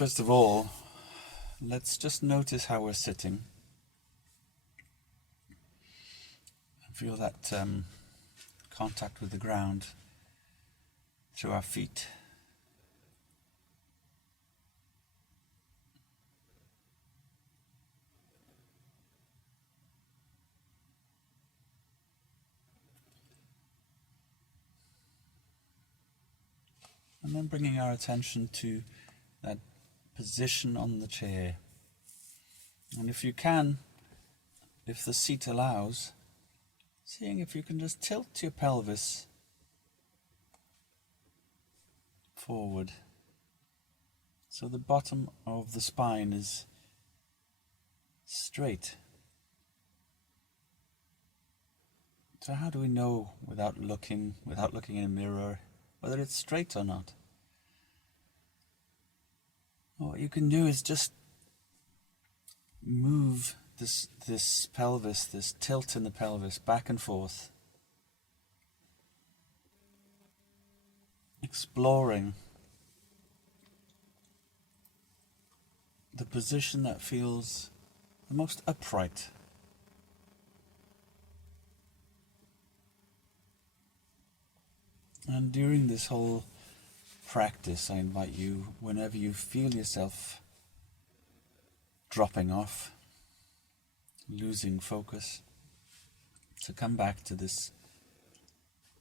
First of all, let's just notice how we're sitting. Feel that contact with the ground through our feet. And then bringing our attention to that position on the chair. And if you can, if the seat allows, seeing if you can just tilt your pelvis forward so the bottom of the spine is straight. So how do we know without looking in a mirror, whether it's straight or not? Well, what you can do is just move this pelvis, this tilt in the pelvis back and forth, exploring the position that feels the most upright. And during this whole practice, I invite you, whenever you feel yourself dropping off, losing focus, to come back to this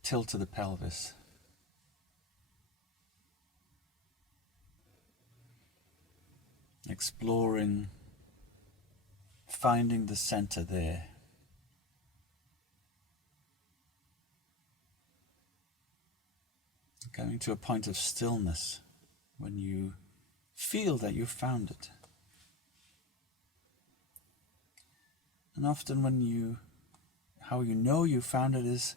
tilt of the pelvis. Exploring, finding the center there. Coming to a point of stillness when you feel that you've found it. And often how you know you found it is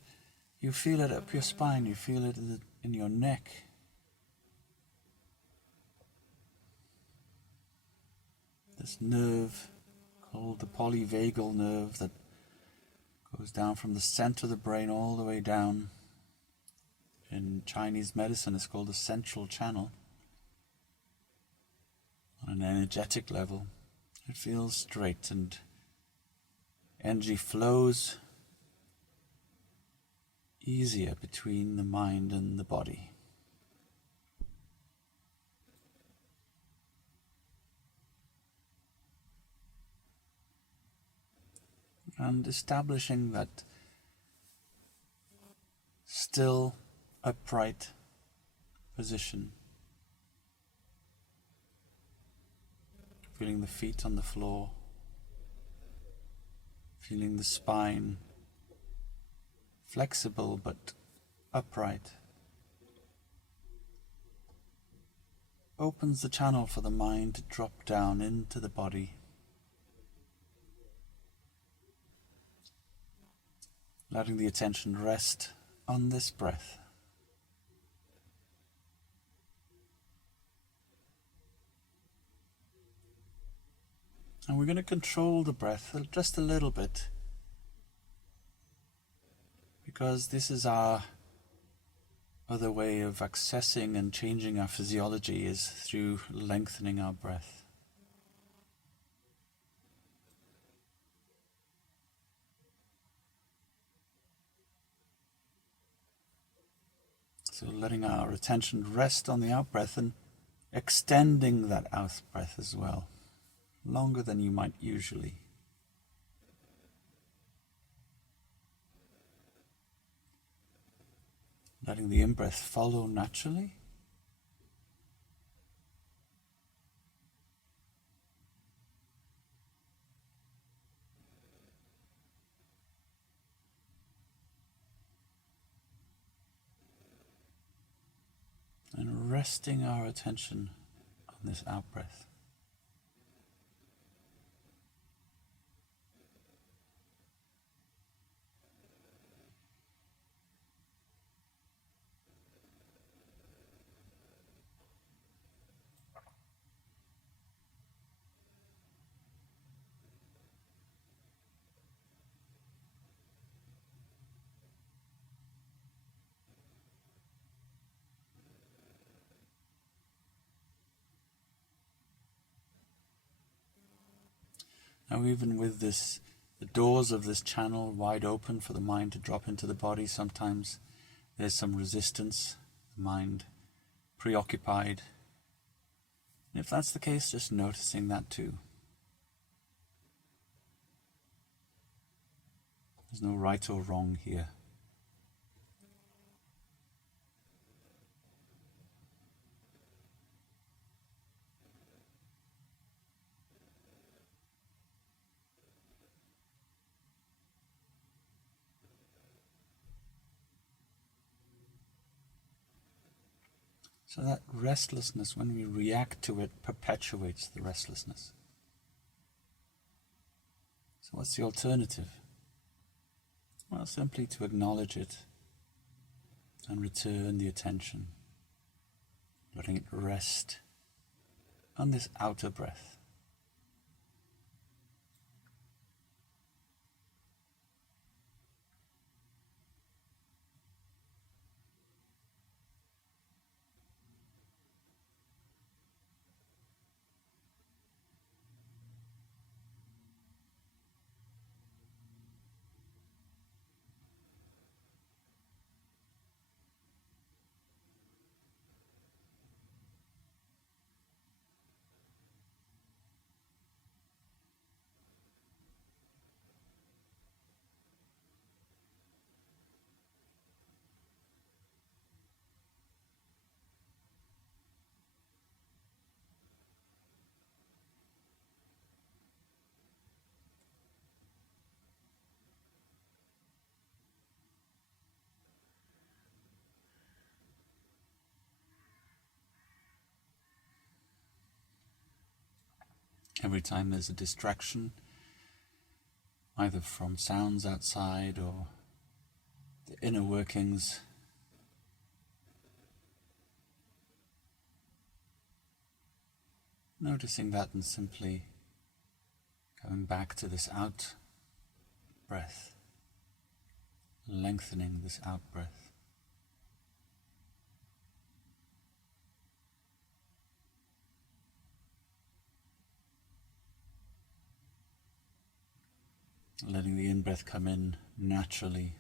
you feel it up your spine, you feel it in your neck. This nerve called the polyvagal nerve that goes down from the center of the brain all the way down. In Chinese medicine, it's called the central channel. On an energetic level, it feels straight and energy flows easier between the mind and the body. And establishing that still, upright position. Feeling the feet on the floor. Feeling the spine flexible but upright. Opens the channel for the mind to drop down into the body. Letting the attention rest on this breath. And we're going to control the breath just a little bit, because this is our other way of accessing and changing our physiology, is through lengthening our breath. So letting our attention rest on the out-breath and extending that out-breath as well. Longer than you might usually. Letting the in-breath follow naturally. And resting our attention on this out-breath. Now even with this, the doors of this channel wide open for the mind to drop into the body, sometimes there's some resistance, the mind preoccupied. And if that's the case, just noticing that too. There's no right or wrong here. So that restlessness, when we react to it, perpetuates the restlessness. So what's the alternative? Well, simply to acknowledge it and return the attention, letting it rest on this outer breath. Every time there's a distraction, either from sounds outside or the inner workings, noticing that and simply going back to this out breath, lengthening this out breath. Letting the in-breath come in naturally.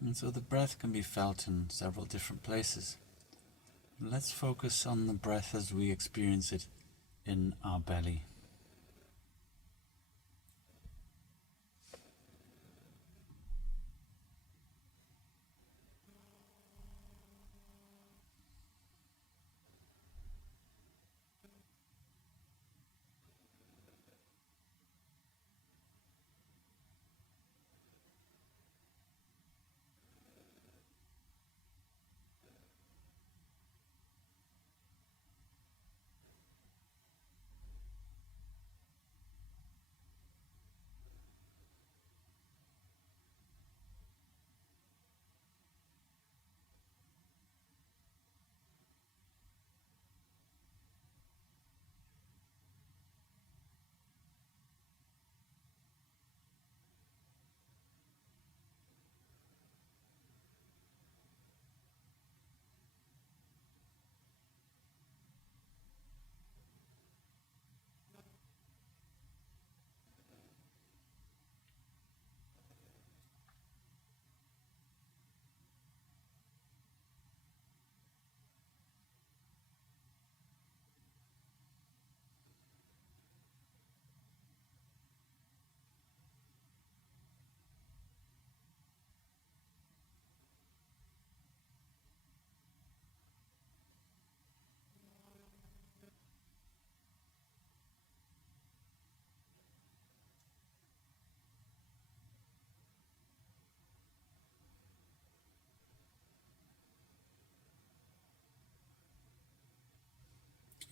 And so the breath can be felt in several different places. Let's focus on the breath as we experience it in our belly.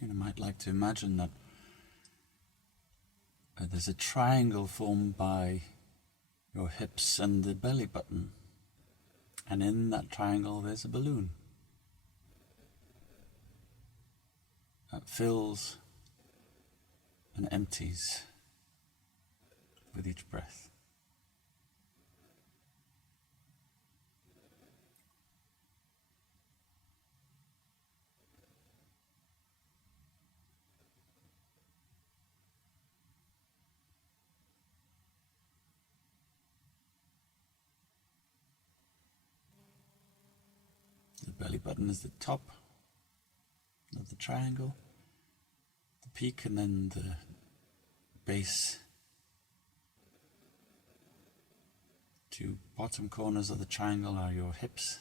You might like to imagine that there's a triangle formed by your hips and the belly button. And in that triangle there's a balloon that fills and empties with each breath. The belly button is the top of the triangle, the peak, and then the base. Two bottom corners of the triangle are your hips.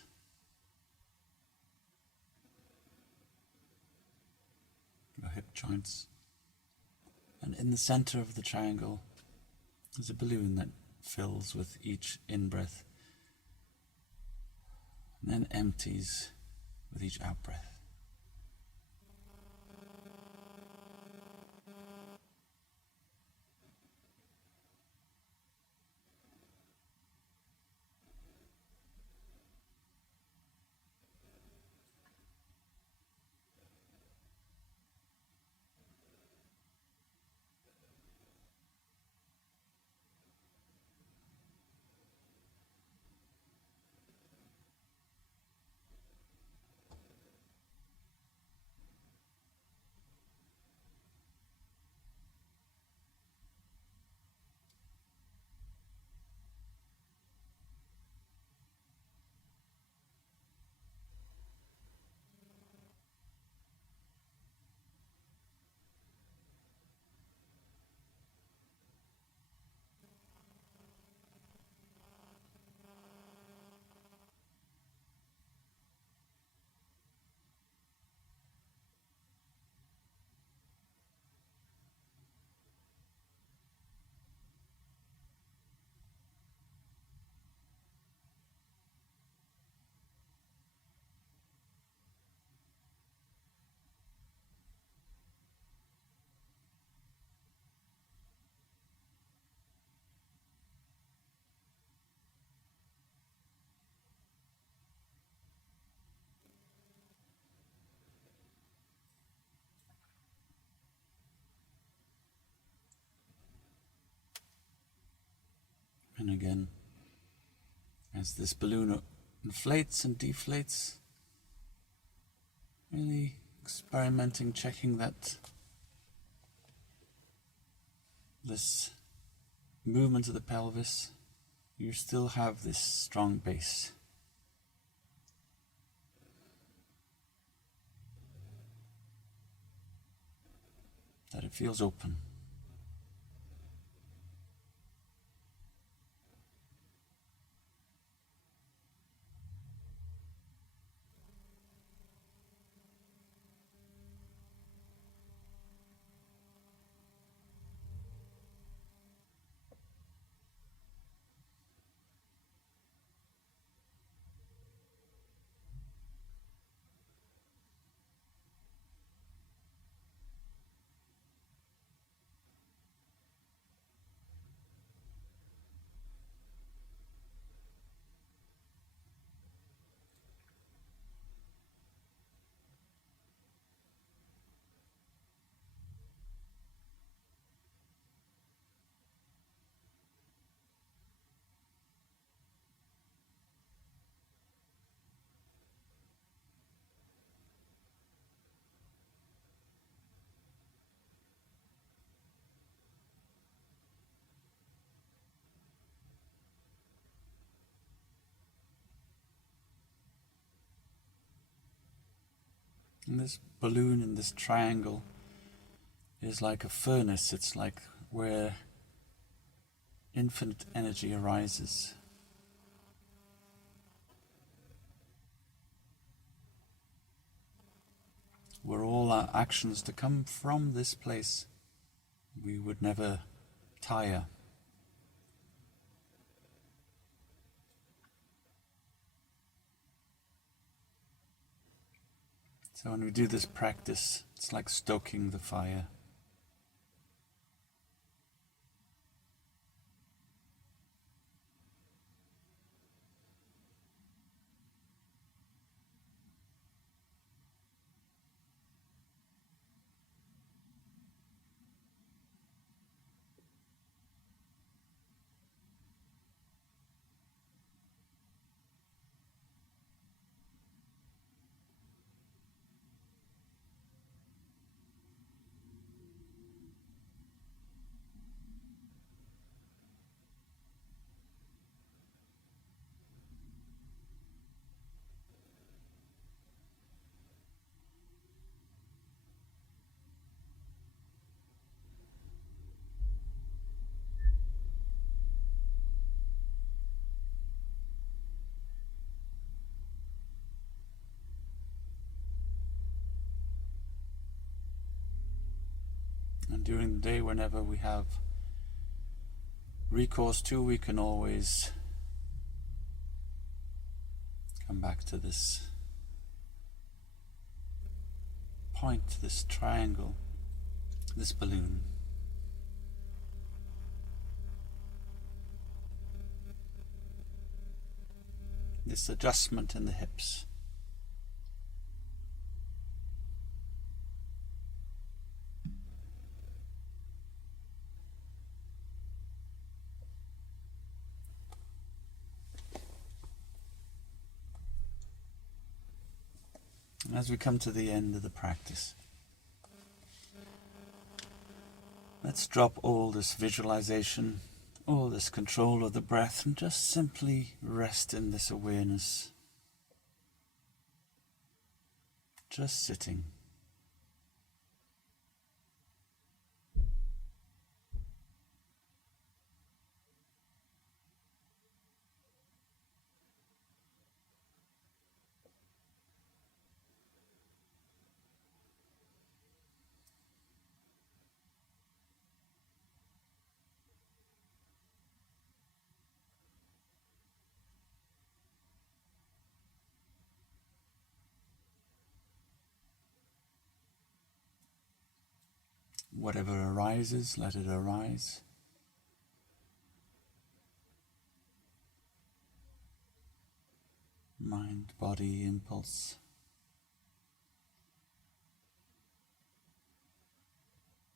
Your hip joints. And in the center of the triangle is a balloon that fills with each in-breath and then empties with each out-breath. And again, as this balloon inflates and deflates, really experimenting, checking that this movement of the pelvis, you still have this strong base. That it feels open. And this balloon in this triangle is like a furnace. It's like where infinite energy arises. Were all our actions to come from this place, we would never tire. So when we do this practice, it's like stoking the fire. during the day, whenever we have recourse to, we can always come back to this point, this triangle, this balloon. This adjustment in the hips. And as we come to the end of the practice, let's drop all this visualization, all this control of the breath, and just simply rest in this awareness. Just sitting. Whatever arises, let it arise. Mind, body, impulse.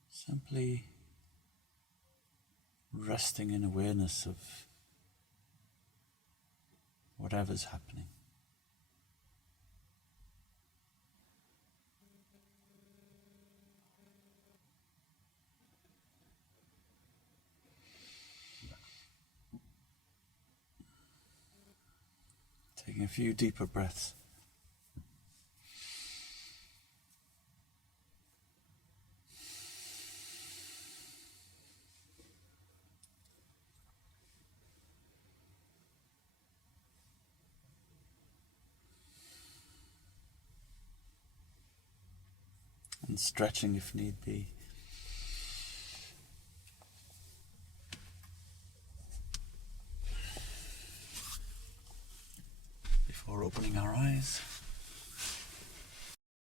Simply resting in awareness of whatever's happening. Taking a few deeper breaths. And stretching if need be. Before opening our eyes.